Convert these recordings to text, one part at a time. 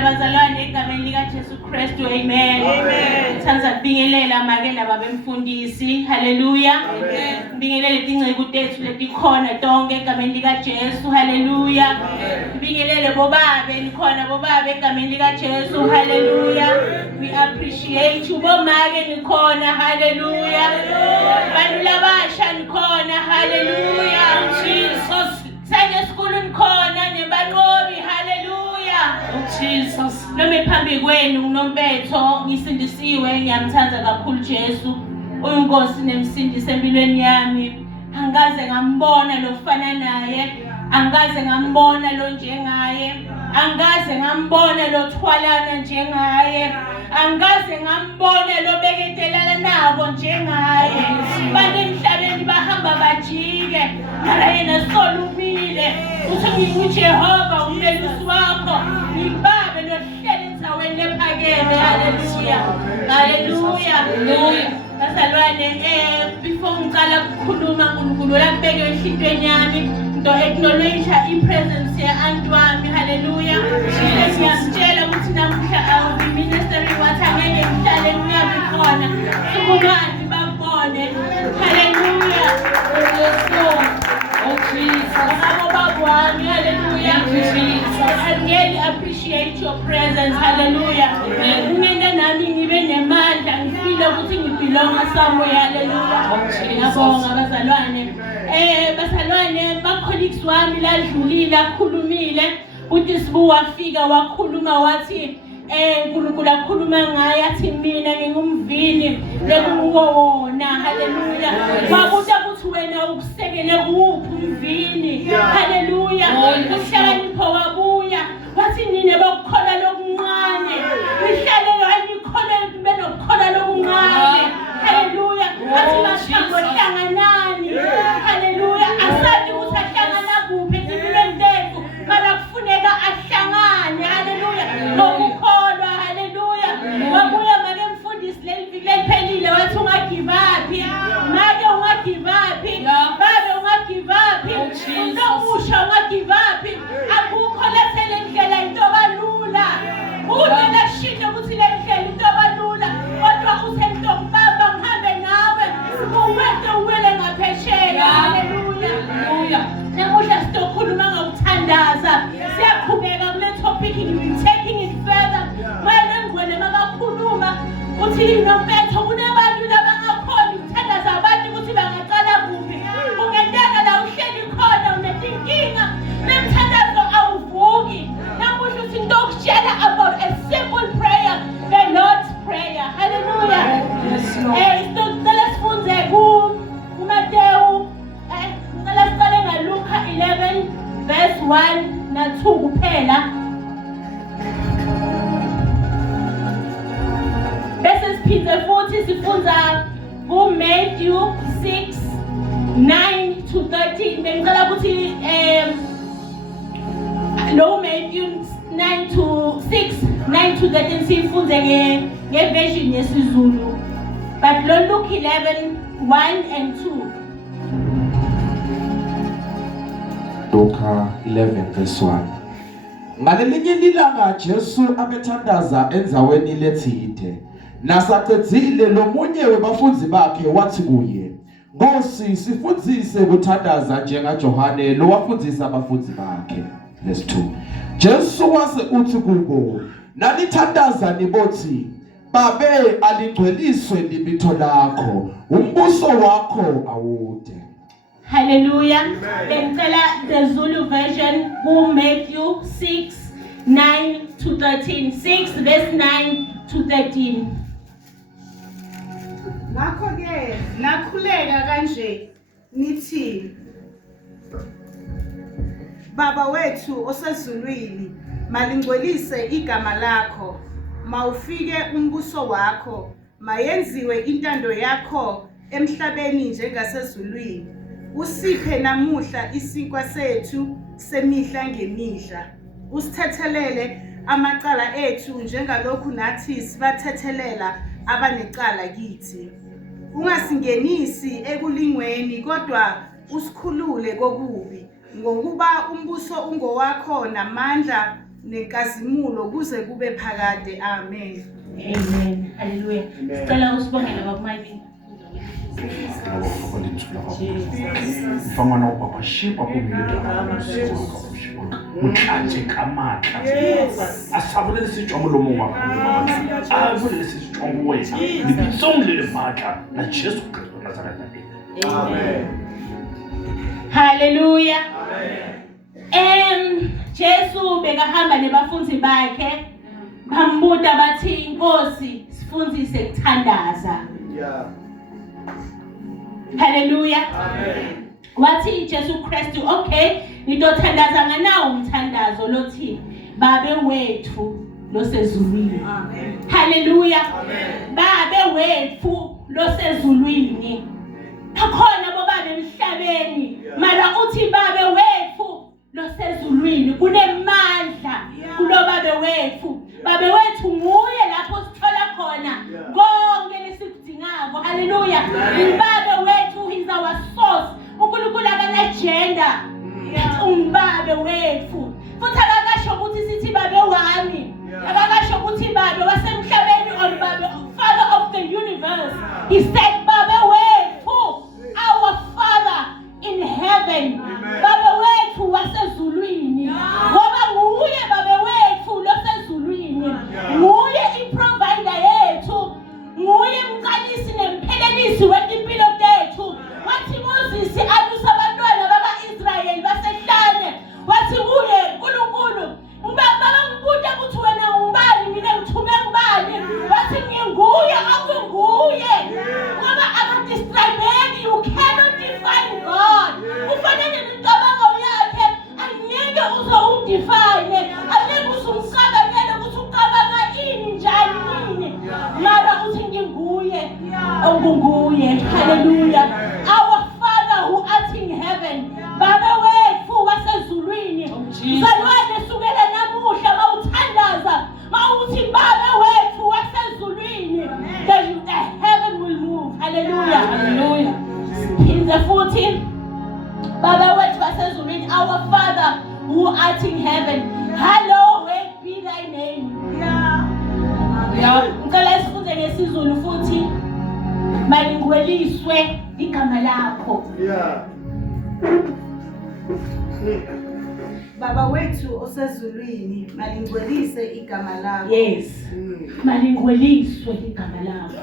abazalwane egameni lika Jesu Kristu. Amen. Amen. Sithandza kubingelela make nababemfundisi. Hallelujah. Amen. Ngibingelele tingceku tethu letikhona tonke egameni lika Jesu. Hallelujah. Ngibingelele bobabe nikhona bobabe egameni lika Jesu. Hallelujah. We appreciate you. Bomake nikhona. Hallelujah. Bantu labasha nikhona. Hallelujah. Jesus. Sunday school nikhona nebanqobi. Hallelujah. Jesus. Nome phambi kwenu unompetho ngisindisiwe ngiyamthanda kakhulu Jesu. Uyinkosi nemsindisi empilweni yami. Angaze ngambona lofana naye, angaze ngambona lo njengaye, angaze ngambona lothwalana njengaye, angaze ngambona lobeketelana nabo njengaye. Banemhlabeni bahamba bajike, mara yena solumile. Uthi ngiuJehova umelusi wakho, ngibabe lohlele endaweni lephakeme. Hallelujah. Hallelujah. Hallelujah. Bazalwane, before ngicala ukukhuluma uNkulunkulu lakubeke enhlizweni yami, nto acknowledge i-presence ye-aunt wami. Hallelujah. Ngiyamtshela ukuthi namuhla ministering wathi angeke ngihlale ngiyabe khona. Sukubani babone. Hallelujah. Oh Jesus. Hallelujah. I really appreciate your presence. Hallelujah. Ngene nami ngibe nemandla ngifile ukuthi ngibelonga somewhere. Hallelujah. Ngiyabonga bazalwane. Bazalwane ba colleagues wami ladlulile akhulumile uthi sibu wafika wakhuluma wathi uNkulunkulu akhuluma ngaye athi mina ngingumvini lekunguwona. Hallelujah. Babuza ukuthi wena ukusekele kuphi umvini. Hallelujah. Uhlakanipho wabuya wathi nini bakukhola lokuncane ihlalelo anikhola kube nokukhola lokuncane. Hallelujah. Athi mashango hlanganani. Hallelujah. Asathi ukuthi ahlangana kuphi empilweni lethu mara kufuneka ahlangane. Hallelujah. Nokukholwa. Hallelujah. Wabuya make mfundisi leli lephelile wathi ungagive up. Make ungagive up. Babe ungagive up. Unomusha ungagive up. Akukho lethele ndlela into balula. Udela shinde ukuthi le ndlela into balula. Kodwa uthe into baba ngihambe nawe. Uwethe uwele ngaphesheya. Hallelujah. Hallelujah. Namuhla sitokhuluma ngokuthandaza. Siyaqhubeka kule topic we taking it further. Wena ngwele makakhuluma uthi nompetho kunabantu labangakhona ukuthandaza abantu ukuthi bangaqala kuphi. Ungendana la uhleli khona unezinkinga nemthandazo awuvuki. Namuhla uthi ngokutshela about a simple prayer, the Lord's Prayer. Hallelujah. Yes, Lord. Sicela sifunze kuMateyu ngicela siqale ngaLuka 11 verse 1 na 2 kuphela. Bese siphinde futhi sifunza kuMatthew 6 9 to 13. Bengicela ukuthi lo Matthew 9 to 6 9 to 13 sifunze ngeversion yesiZulu. But lo Luke 11 1 and 2. Luka 11 verse 1. Ngalelinye ilanga Jesu abethandaza enzaweni lethide. Nasaqedzile lo munye webafunzi bakhe wathi kuye, Nkosi sifundzise kuthandaza njenga Johane lo wafundzisa abafunzi bakhe. Verse 2. Jesu wase uthi kubo, nalithandaza nibothi, Babe alingcweliswe libitho lakho, umbuso wakho awude. Hallelujah. Bengicela the Zulu version kuMatthew 6 9 to 13. 6 verse 9 to 13. Ngakho-ke nakhuleka kanje nithi, Baba wethu osezulwini, malingcwelise igama lakho, mawufike umbuso wakho, mayenziwe intando yakho emhlabeni njengasezulwini. Usiphe namuhla isinkwa sethu semihla ngemihla. Usithethelele amacala ethu njengalokhu nathi sibathethelela abanecala kithi. Ungasingenisi ekulingweni kodwa usikhulule kokubi, ngokuba umbuso ungowakho namandla nenkazimulo kuze kube phakade. Amen. Amen. Hallelujah. Sicela usibongele baba Mike. Mfana wa shipa mutlatse ka matla a sa bolele setšwa molomo wa a bolele setšwa go wena lebitsong le matla la Jesu Kristo wa Nazareta. Amen. Hallelujah. Jesu bekahamba nebafundi bakhe bambuza bathi Inkosi sifundise ukuthandaza. Hallelujah. Amen. Wathi Jesu Kristu, okay, nitothandaza nganawo umthandazo lothi babe wethu losezulwini. Amen. Hallelujah. Amen. Babe wethu losezulwini. Akhona bobabe emhlabeni, mara uthi babe wethu losezulwini kunemandla kulobabe wethu. Babe wethu nguye lapho sithola khona konke lesikudingako. Hallelujah. Babe wethu, he's our source. uNkulunkulu akanagenda. Umbabe wethu. Futhi akakasho ukuthi sithi babe wami. Akakasho ukuthi babe wasemhlabeni or babe Father of the universe. He said babe wethu, our Father in heaven. Babe wethu wasezulwini. Ngoba nguye babe wethu losezulwini. Nguye iprovider yethu. Nguye umqalisi nemphelelisi wempilo yethu. Wathi Moses alusa abantwana baka-Israyeli basehlane. Wathi kuye uNkulunkulu, baba ngibuza ukuthi wena ungubani, mina ngithume ngubani? Wathi nginguye akunguye. Ngoba akadistribeki, you cannot define God. Kufanele imicabango yakhe angeke uze udefine. Angeke uzumcabangele ukuthi ucabanga ini njani nini. Mara uthi nginguye ongunguye. Hallelujah. Our Father who art in heaven. Baba wethu wasezulwini. Salwane sukela namuhla mawuthandaza. Mawuthi baba wethu wasezulwini. The heaven will move. Hallelujah. Hallelujah. Phindze futhi. Baba wethu wasezulwini. Our Father who art in heaven. Hallowed be thy name. Ngicela sifunde ngesizulu futhi. Malingweliswe igama lakho. Baba wethu osezulwini, malingcwelise igama lakho. Yes. Malingweliswe igama lakho.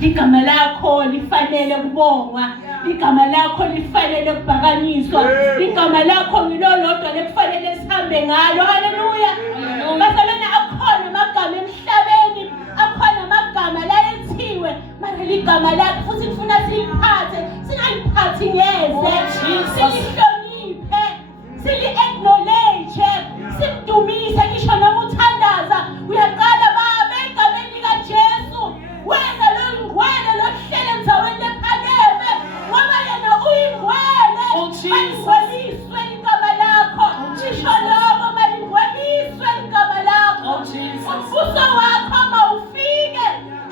Igama lakho lifanele kubongwa. Igama lakho lifanele kubhakanyiswa. Igama lakho ngilolodwa lekufanele sihambe ngalo. Hallelujah. Masalena akhona amagama emhlabeni, akhona amagama la ethiwe, mara ligama lakho futhi kufuna siliphathe, singayiphathi ngeze. Silihloniphe, sili-acknowledge, simdumise ngisho noma uthandaza. Uyaqala baba egameni likaJesu. Wena lo ngwele lohlele endaweni ephakeme. Ngoba yena uyingwele. Malingweliswe igama lakho. Ngisho lokho malingweliswe igama lakho. Umbuso wakho mawufike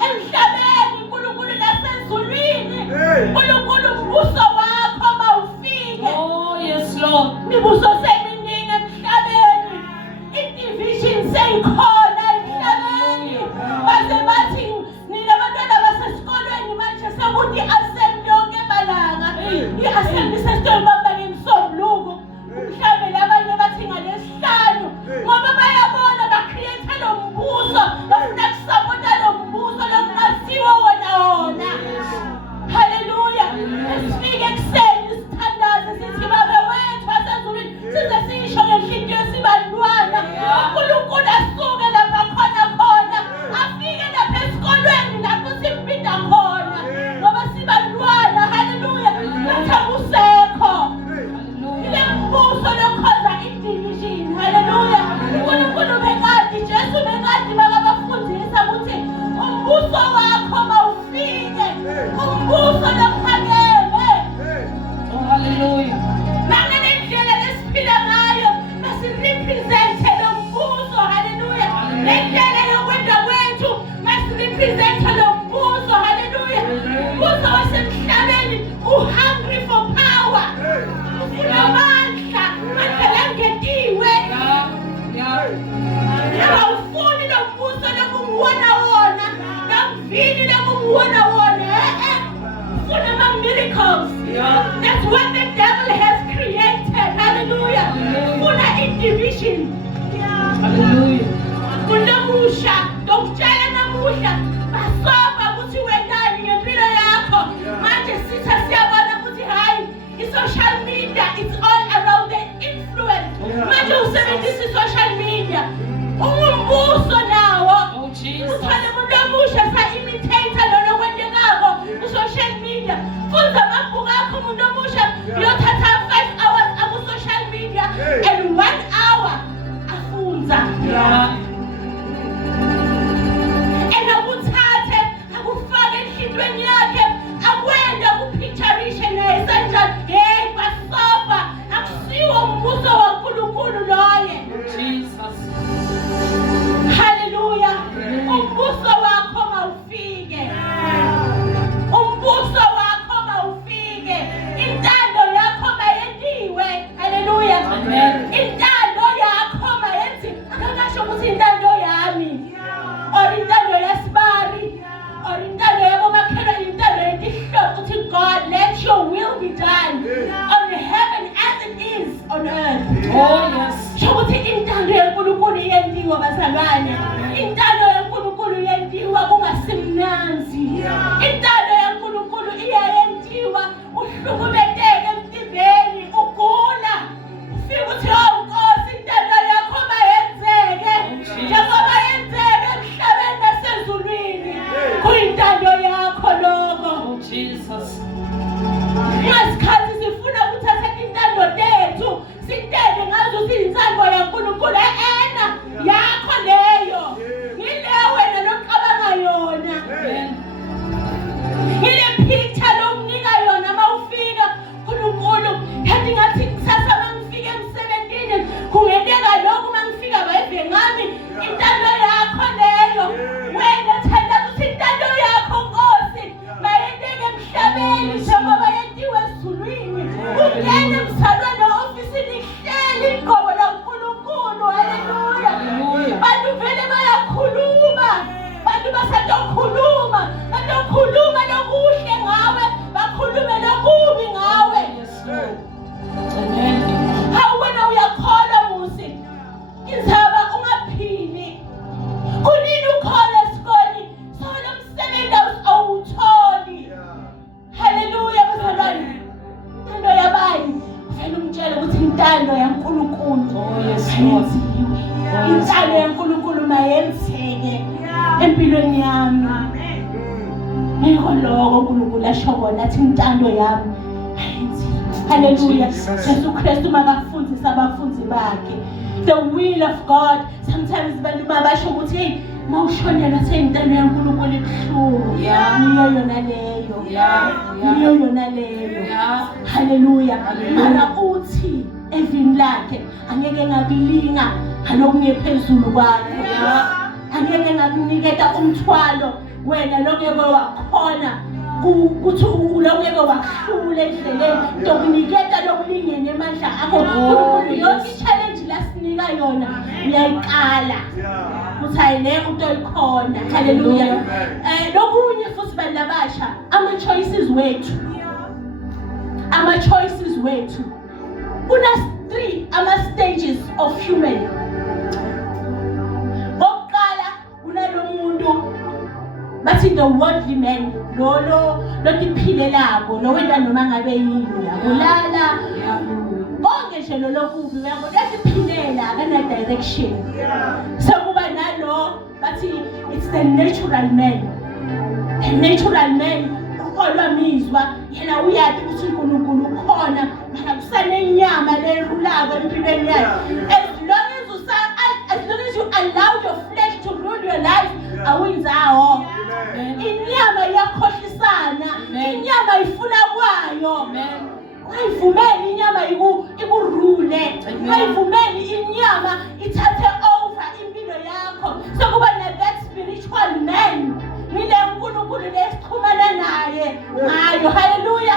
emhlabeni, uNkulunkulu nasezulwini. uNkulunkulu umbuso wakho mawufike. Oh yes Lord. Mibuso seminingi emhlabeni. I-division seyikhona emhlabeni. Base bathi ninabantwana basesikolweni manje sekuthi i-assembly yonke emalanga. I-assembly sesitobamba ngemsombuluko. Mhlawumbe labanye bathi ngalesihlanu. Ngoba bayabona ba-create lo mbuso. Bafuna kusapota lo mbuso lokungaziwa wona. Hallelujah. Sifike ekuseni sithandaze sithi baba wethu wasezulwini. Size sisho ngenhliziyo sibantwana. uNkulunkulu asuke wona funa ama-miracles. That's what the devil has created. Hallelujah. Funa i-division. Hallelujah. Kunamusha, dokutshela namuhla, basoba ukuthi wendani ngempilo yakho. Manje sitha siyabona ukuthi hayi, i-social media, it's all around the influence. Manje usebenzisa i-social media. Umbuso nawo. Oh, Jesus. Uthole umuntu omusha sa-imitate lona okwenzekako ku-social media. Funza amabhuku akho umuntu omusha, uyothatha 5 hours aku-social media and 1 hour afunza. Akuthathe, akufake enhlizweni yakhe, akwenda kupicturishe naye sanjani. Hey, basoba, akusiwo umbuso waNkulunkulu loye. Jesus. Hallelujah. Umbuso wakho mawufike. Umbuso wakho mawufike. Intando yakho mayenziwe. Hallelujah. Amen. Intando yakho mayenziwe. Akakasho ukuthi intando yami. Or intando yasibari. Or intando yabomakhelwa intando yentihlo ukuthi God, let your will be done on heaven as it is on earth. Oh, yes. Shokuthi intando yaNkulunkulu yenziwa bazalwane. Intando yaNkulunkulu yenziwa kungasimnanzi. Intando yaNkulunkulu iyayenziwa uhlukumezeke emzimbeni, ugula. Ufike uthi oh Nkosi, intando yakho mayenzeke. Njengoba yenzeke emhlabeni nasezulwini. Kuyintando yakho lokho. Oh, Jesus. Ngasikhathi sifuna ukuthatha intando tethu sitende ngazo siyinsango yaNkulunkulu ena yakho leyo ngile wena loqabanga yona ngile picture lokunika yona mawufika uNkulunkulu kanti ngathi kusasa mangifika emsebenzini kungenteka lokhu mangifika bayive ngami intando yakho leyo wena thanda ukuthi intando yakho Nkosi mayenteke emhlabeni njengoba yentiwe ezulwini ungene emsalweni ofisini hleli igqobo laNkulunkulu. Haleluya. Bantu vele bayakhuluma, bantu basatokhuluma lokuhle ngawe, bakhulume lokubi ngawe. Amen. Hawu wena uyakholwa musi inzaba ungaphili kunini ukhola esikoli solo msebenzi awutholi. Haleluya bazalwane. Intando yabani ufela umtshela ukuthi intando yaNkulunkulu mayenziwe. Intando yaNkulunkulu mayenzeke empilweni yami. Ngikho lokho uNkulunkulu asho kona athi intando yami mayenziwe. Haleluya. Jesu Kristu makafundisa abafundi bakhe the will of God. Sometimes bantu babasho ukuthi hey mawushonela seyintando yaNkulunkulu ibuhlungu. Niyo yona leyo. Niyo yona leyo. Haleluya. Mara uthi evini lakhe angeke ngakulinga ngalokungephezulu kwakho. Angeke ngakuniketa umthwalo wena lokuyeke wakhona ukuthi ulokuyeke wahlula endleleni ntokuniketa lokulingene emandla akho. uNkulunkulu yonke i-challenge lasinika yona uyayiqala ukuthi hayi le into ikhona. Haleluya. Lokunye futhi bantu abasha ama-choices wethu kuna 3 ama-stages of human. Okokuqala unalomuntu bathi the worldly man, lo tiphilelako lo wenda noma ngabe yini uyabulala konke nje lo lokubi uyabona uyaziphilela akana direction. Sekuba nalo bathi it's the natural man. The natural man olwamizwa yena uyathi ukuthi uNkulunkulu ukhona mara kusane inyama lerulako empilweni yakhe. As long as you allow your flesh to rule your life, awinzawo. Inyama iyakhohlisana, inyama ifuna kwayo. Ayivumeli inyama ikurule, ayivumeli inyama ithathe over impilo yakho. So kuba na that spiritual man ngile uNkulunkulu lesixhumana naye ngayo. Haleluya.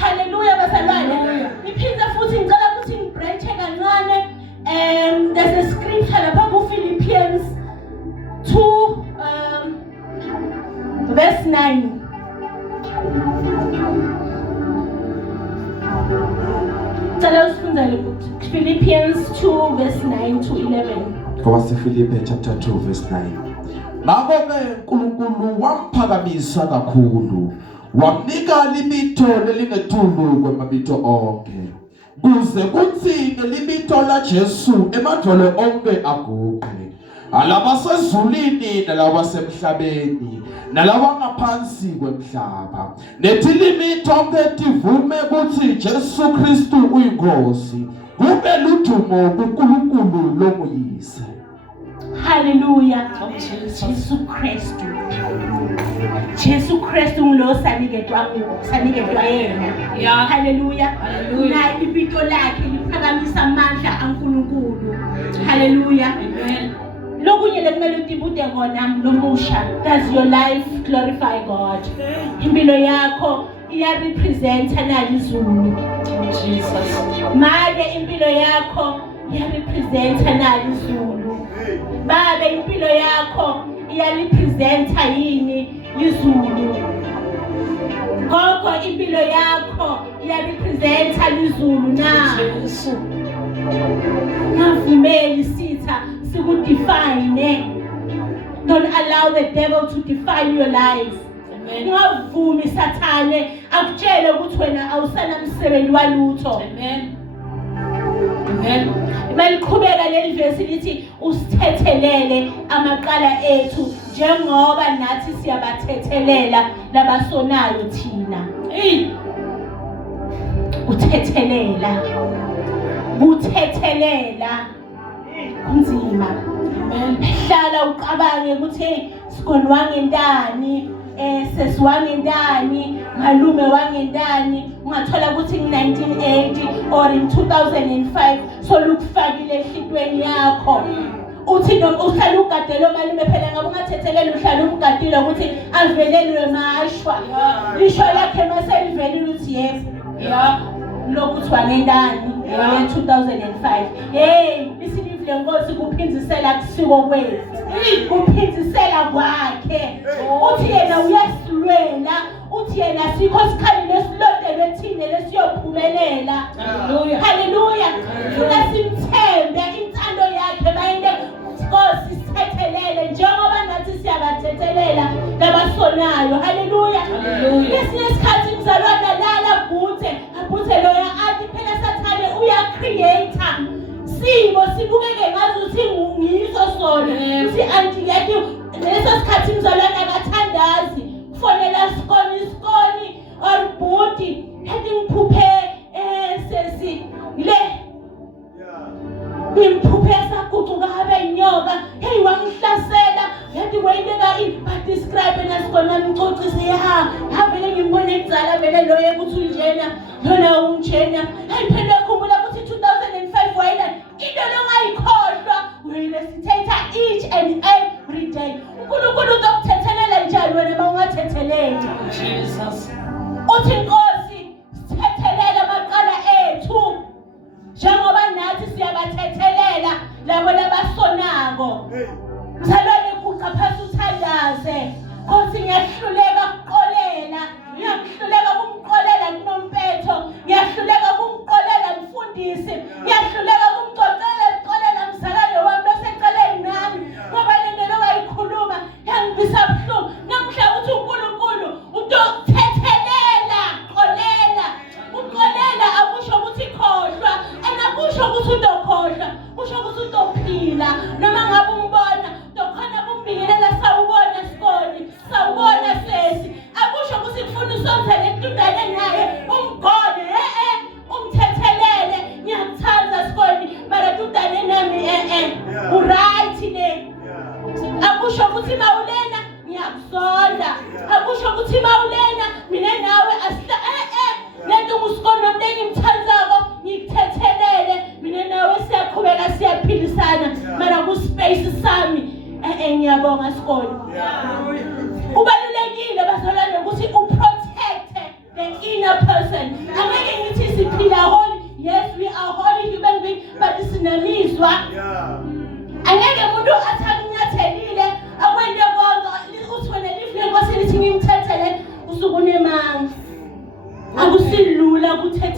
Haleluya bazalwane. Niphinde futhi ngicela ukuthi ngibreak kancane. There's a scripture lapha ku Philippians 2 verse 9 9. Philippians 2 verse 9 to 11. Ngoba seFilipi chapter 2 verse 9. Ngakho-ke uNkulunkulu wamphakamisa kakhulu, wamnika libitho lelingetulu kwamabitho onke, kuze kuthi ngelibitho laJesu emadolo onke aguqe, alabasezulwini nalabasemhlabeni nalabangaphansi kwemhlaba, nethi libitho onke tivume kuthi Jesu Kristu uyinkosi, kube ludumo kuNkulunkulu loMuyise. Hallelujah. Jesus. Jesu Kristu ngulo saniketwa yena. Yeah. Hallelujah. Hallelujah. Na ibitho lakhe liphakamisa amandla kaNkulunkulu. Hallelujah. Amen. Lokunye lekumele utibude kona lomusha. Does your life glorify God? Impilo yakho iya represent nalizulu. Jesus. Manje impilo yakho iya represent nalizulu. Babe impilo yakho iya represent yini izulu. Gogo impilo yakho iya represent izulu na. Jesus. Ngavumeli sitha sikudefine. Don't allow the devil to define your life. Amen. Ngavumi sathane akutshele ukuthi wena awusanamsebenzi walutho. Amen. Amen. Maliqhubeka leli verse lithi usithethelele amaqala ethu njengoba nathi siyabathethelela labasonayo thina. Kuthethelela kunzima. Amen. Hlala uqabange ukuthi sikoni wangendani, sesi wangendani, malume wangendani, ungathola ukuthi in1980 or in 2005 solukufakile ehlitweni yakho. Uthi noma uhlala ugadelo malume phela ngabe ungathethelela uhlala umgadile ukuthi avelelwe mashwa. Lisho lakhe maselivelile uthi yebo. Yeah. Lokuthi wangendani in 2005. Hey, isilivu lenkosi kuphinzisela kusiko kwethu. Kuphinzisela kwakhe. Uthi yena uyasilwela, uthi yena sikho sikhali lesilodele thine lesiyophumelela. Hallelujah. Hallelujah. Funa simthembe intando yakhe bayinde Nkosi sithethelele njengoba nathi siyabathethelela labasonayo. Hallelujah. Hallelujah. Lesinye isikhathi mzalwana lala abuthe loya athi phela sathane uya creator. Simo sibukeke ngazuthi ngiso sona. Uthi anti yathi leso sikhathi mzalwana akathandazi. Kufonela sikoni or bhuti yathi ngiphuphe sesi le imphuphesa kucuka habe inyoka. Hey wangihlasela yathi wayibeka but describe nasikona ngicocise havele ngimbone ekudzala vele loye ukuthi unjena lona unjena. Hey phela khumbula ukuthi 2005 wayena into longayikhohlwa uyiresithatha each and every day. uNkulunkulu uzokuthethelela njani wena mawungathethelela? Jesus. Uthi Nkosi sithethelela amaqala ethu njengoba nathi siyabathethelela labo labasonako. Mzalwane kuqa phasi uthandaze. Nkosi ngiyahluleka ukuqolela, ngiyahluleka ukumqolela kunompetho, ngiyahluleka ukumqolela mfundisi, ngiyahluleka ukumcocelela mzalwane wami loseceleni nami ngoba lento lokayikhuluma yangivisa buhlungu. Namhla uthi uNkulunkulu uzokuthethelela, uqolela akusho ukuthi khohlwa, akusho ukuthi uzokhohlwa, kusho ukuthi uzophila. Noma ngabe umbona uzokhona ukumbingelela sawubona sikoni, sawubona sesi. Akusho ukuthi kufuna usonzele entundane naye umgone umthethelele. Ngiyakuthanda sikoni mara tundane nami uright ne. Akusho ukuthi mawulena ngiyakuzonda, akusho ukuthi mawulena mina nawe asihla lento ngusikoni nomnteni ngimthandzako ngikuthethelele mina nawe siyaqhubeka siyaphilisana mara ku space sami ngiyabonga sikoni. Ubalulekile bazalwane ukuthi uprotect the inner person. Angeke ngithi siphila holy. Yes, we are holy human beings, but sinamizwa. Angeke umuntu athakunyathelile akwende konke uthi wena live lenkosi lithi ngimthethe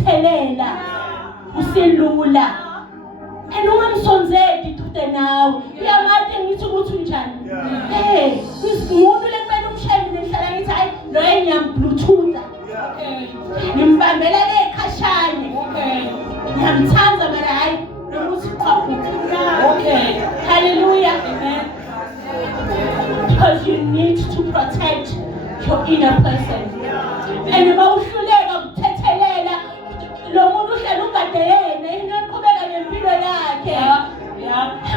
ukuthethelela usilula and ungamsonzeki dude nawe uyamathi ngithi ukuthi unjani umuntu lekumele umshayeli nihlala ngithi hayi lo ngiyambluetooth ngimbambela lekhashane ngiyamthanda mara hayi nokuthi qhaphupha hallelujah amen because you need to protect your inner person and mawuhluleka ukuthethelela lo muntu uhlala ugade yena iqhubeka ngempilo yakhe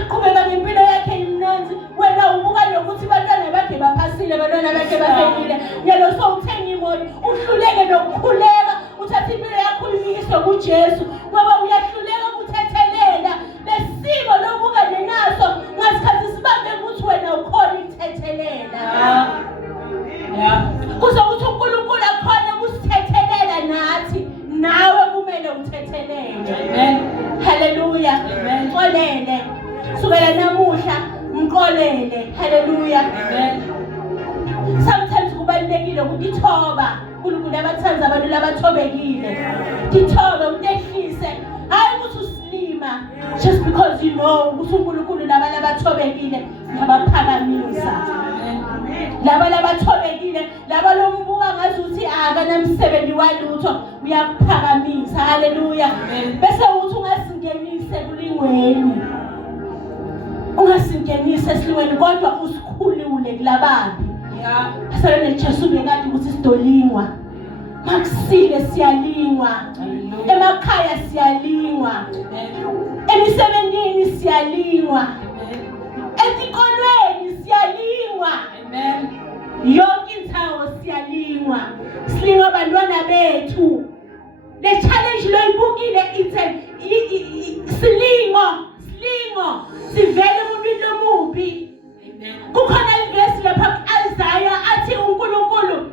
qhubeka ngempilo yakhe imnanzi wena ubuka nokuthi abantwana bakhe baphasile abantwana bakhe basekile ngelo sowuthenga imoto uhluleke nokukhuleka uthatha impilo yakho uyikise kuJesu ngoba uyahluleka ukuthethelela lesimo lobuka nenaso ngasikhathi sibambe ukuthi wena ukhona ukuthethelela kuzokuthi uNkulunkulu akhona ukusithethelela nathi nawe kumele uthethelele amen hallelujah amen xolele sukela namuhla mqolele hallelujah amen sometimes kubalekile ukuthi thoba uNkulunkulu abathanza abantu labathobekile dithobe utehlise hayi ukuthi usilima just because you know ukuthi uNkulunkulu labathobekile ngabaphakamisa laba labathobekile laba lombuka ngazuthi akanamsebenzi walutho uyaphakamisa haleluya bese uthi ungasingenise kulingweni ungasingenise esilingweni kodwa usikhulule kulababi asale Jesu bekade ukuthi sidolingwa makusile siyalingwa emakhaya siyalingwa emisebenzini siyalingwa etikolweni siyalingwa amen yonke indawo siyalingwa silingwa abantwana bethu le challenge loyibukile ithe silingo sivele umuntu lomubi kukhona ivesi lapha Isaiah athi uNkulunkulu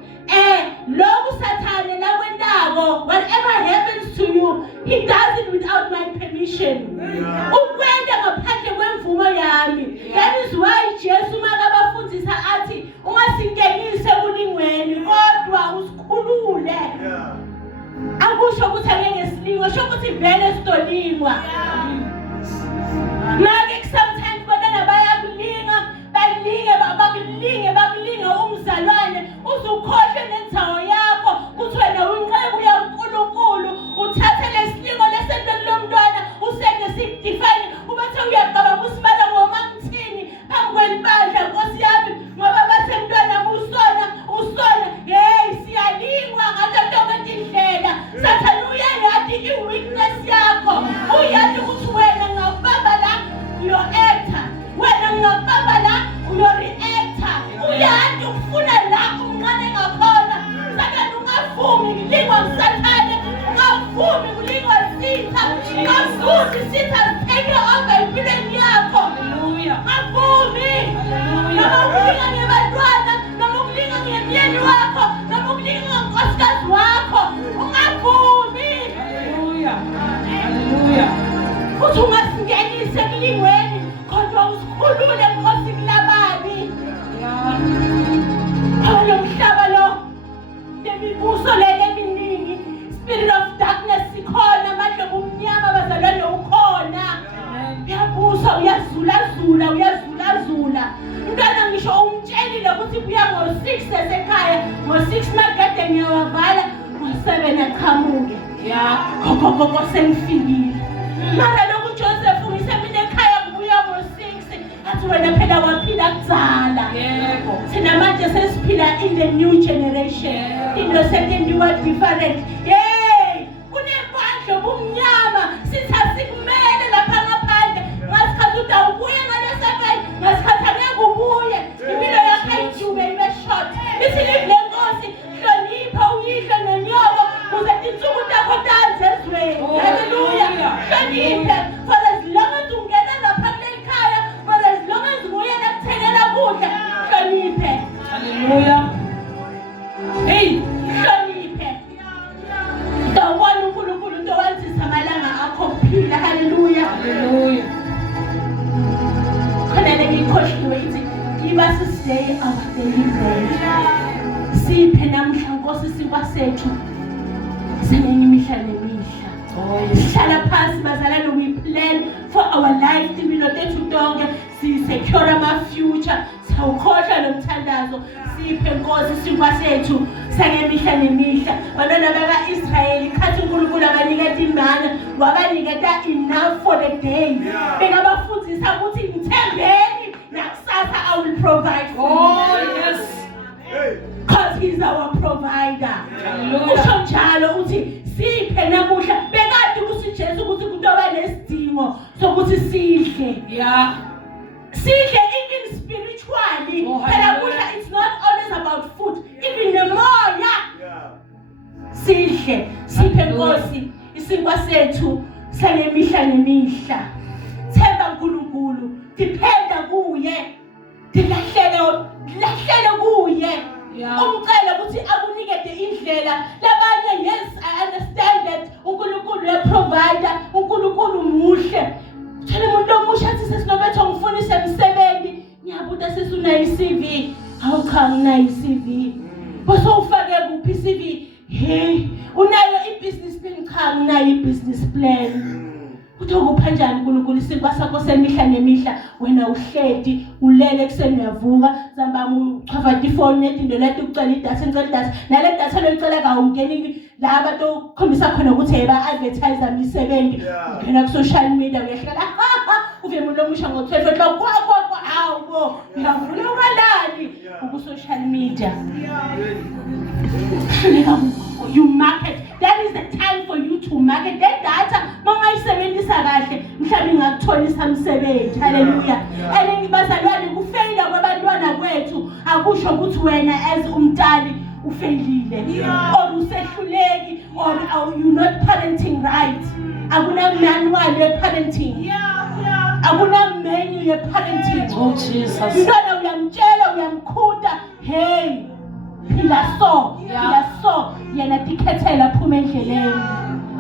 lokhu sathane nakwendako whatever happens to you he does it without my permission ukwenda ngaphandle kwemvumo yami that is why Jesu makabafundisa athi ungasingenise kulingweni kodwa usikhulule akusho ukuthi angeke silingwe sho ukuthi vele sidolingwa manje sometimes badana bakulinge umzalwane uzukhohle nenzawo yakho kuthi wena uyinqebu yaNkulunkulu uthathe lesilingo lesentweni lomntwana usende sidefine ubathe uyaqaba kusibala ngoma ngithini phambi kwelibandla Nkosi yami ngoba basemntwana usona hey siyalingwa ngathi tonke indlela sathana uyayathi iweakness yakho uyathi ukuthi wena ngabamba la your actor wena ngabamba la your reactor uyathi ufuna la umncane ngakhona sathana ungavumi kulingwa kusathane ungavumi kulingwa sitha ungavumi sitha take over impilweni yakho haleluya ngavumi noma ukulinga ngebantwana noma ukulinga ngemyeni wakho noma ukulinga ngonkosikazi wakho ungavumi haleluya uthi ungasingenise kulingweni kodwa usikhulule Nkosi kulababi umhlaba lo lemibuso lele eminingi spirit of darkness ikhona manje kumnyama bazalwane ukhona uyabusa uyazula mntwana ngisho umtshelile ukuthi buya ngo6 esekhaya ngo6 magade ngiyawavala ngo7 aqhamuke gogo sengifikile mara lokhu Joseph ngisemine ekhaya kubuya ngo6 athi wena phela waphila kudzala yebo thina manje sesiphila in the new generation into sekendiwa different kunempandla obumnyama sitha sikumele lapha ngaphandle ngasikhathi utawubuye ngalesekhaya ngasikhathi angeke ubuye impilo yakho ayijume ibe short ithi lenkosi hlonipha uyihlo nonyoko kuze insuku zakho tazezweni haleluya hloniphe for as long as ungena lapha ekhaya for as long as ubuye nakuthengela kudla hloniphe haleluya hey hloniphe dawona uNkulunkulu ntowanzisa amalanga akho kuphila haleluya khona ngikhohliwe ithi give us this day our daily bread siphe namhla Nkosi sikwasethu senye imihla nemihla Sihlala phansi bazalwane, we plan for our life. Impilo tethu tonke si-secure ama-future. Sawukhohlwa lo mthandazo, siphe Nkosi isinkwa sethu sangemihla nemihla. Bantwana baka-Israyeli, khathi uNkulunkulu abaniketa imana, wabaniketa enough for the day. Bekabafundisa ukuthi ngithembeni, nakusasa I will provide for you. Yes. Because he's our provider. Usho njalo uthi siphe namuhla. Bekade kuthi Jesu ukuthi kutoba nesidingo sokuthi sidle. Yeah. Sidle even spiritually. Phela kudla, it's not always about food. Even the moya. Sidle, siphe Nkosi isinkwa sethu sangemihla nemihla. Themba uNkulunkulu, dependa kuye. Dilahlele kuye. Umcela ukuthi akunikede indlela. Labanye, yes, I understand that uNkulunkulu uyaprovider, uNkulunkulu muhle. Tshela umuntu omusha athi sesinobetho ngifundise emsebenzi. Ngiyabuta sesuna i-CV. Hawu cha ngina i-CV. Bese ufake kuphi i-CV? Hey, unayo i-business plan? Cha ngina i-business plan. Uthoka kanjani uNkulunkulu isinkwa sakho semihla nemihla wena uhledi ulele ekseni uyavuka zamba uchava ifone netindo lethi ucela idatha ngicela idatha nale datha loyicela ka ungeni la abantu ukhombisa khona ukuthi heba advertise imisebenzi ungena ku social media uyahlala uve umuntu omusha ngo12 o'clock kwa hawo ngiyavula umalali ku social media. You market. That is the time for you to market. That data, mama isebenzisa kahle, mhlawumbe ngakutholisa umsebenzi. Hallelujah. And bazalwane kufeyila kwabantwana kwethu akusho ukuthi wena as umntali ufailile or usehluleki or you not parenting right. Akuna manual ye parenting. Akuna menu ye parenting. Oh Jesus. Mntwana uyamtshela uyamkhuda, hey phila so yena dikhethela phuma endleleni.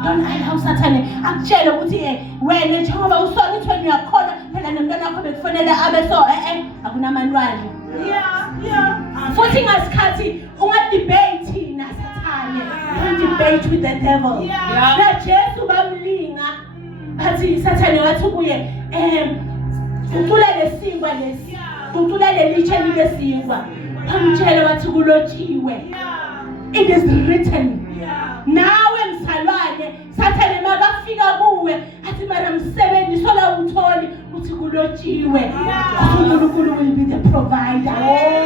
Don't allow Satan akutshela ukuthi wena njengoba usona ukuthi wena uyakhola phela nomntwana wakho bekufanele abe so akuna manual. Futhi ngasikhathi ungadebate na Satan, don't debate with the devil. Na Jesu bamlinga bathi Satan wathi kuye ucula lesingwa lesi, ucula lelitshe lesingwa. Amtshela wathi kulotshiwe. It is written. Nawe msalwane Satan makafika kuwe athi mara msebenzi sola utholi uthi kulotshiwe. uNkulunkulu will be the provider.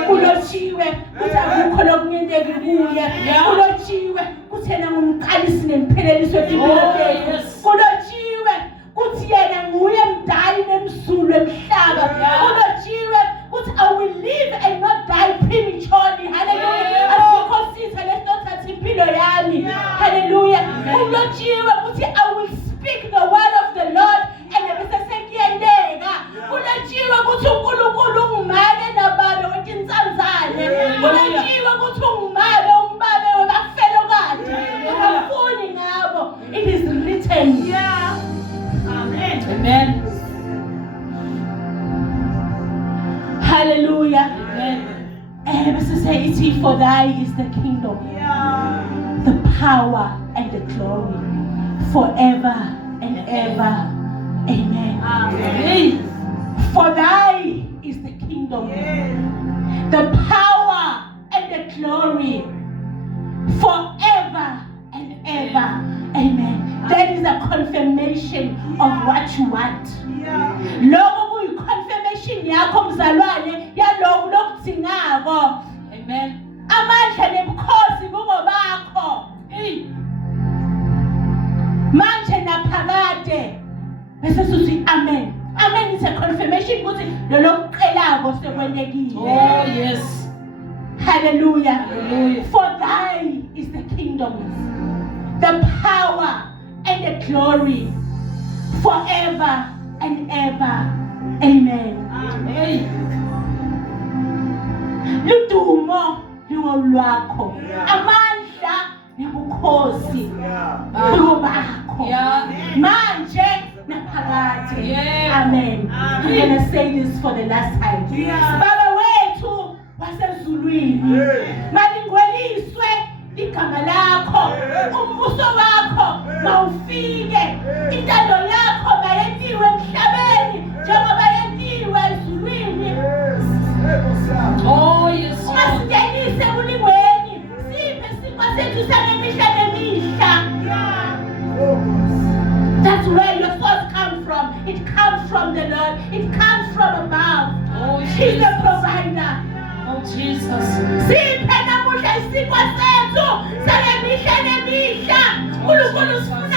Kulotshiwe kuthi akukho lokungenzeki kuye. Kulotshiwe kuthi yena ngumqalisi nempheleliso empilweni yethu. Kulotshiwe kuthi yena nguye mdali nemsulu emhlaba. Kulotshiwe kuthi I will live and not die prematurely. Hallelujah. Asikosisa lesithatha impilo yami. Hallelujah. Kulotshiwe kuthi I will speak the word of the Lord and bese sekuyendeka. Kulotshiwe kuthi uNkulunkulu ungimake nababe wetinsanzane. Kulotshiwe kuthi ungimake umbabe webafelokade. Akafuni ngabo. It is written. Amen. Hallelujah. Amen. Say, for thy is the kingdom, the power and the glory forever and ever. Amen. Amen. For thy is the kingdom, the power and the glory forever and ever. Amen. That is a confirmation of what you want. Confirmation yakho mzalwane yaloko lokudingako. Amen. Amandla nebukhosi bungobakho. Manje naphakade. Bese sithi amen. Amen is a confirmation ukuthi lo kuqelako sekwendekile. Oh yes. Hallelujah. Hallelujah. For thy is the kingdom, the power and the glory forever and ever. Amen. Amen. Ludumo lungolwakho. Amandla nebukhosi bungobakho. Manje naphakade. Amen. I'm going to say this for the last time. Baba wethu wasezulwini, malingweliswe igama lakho, umbuso wakho mawufike intando yakho mayentiwe emhlabeni njengoba yentiwe ezulwini. Oh, yes, Lord. Ungasingenise kulingweni, siphe isikho sethu sanemihla nemihla. That's where your source comes from. It comes from the Lord. It comes from above. Oh, He's the Jesus. provider. Oh, Jesus. Siphe namuhla isikho sethu sanemihla nemihla. uNkulunkulu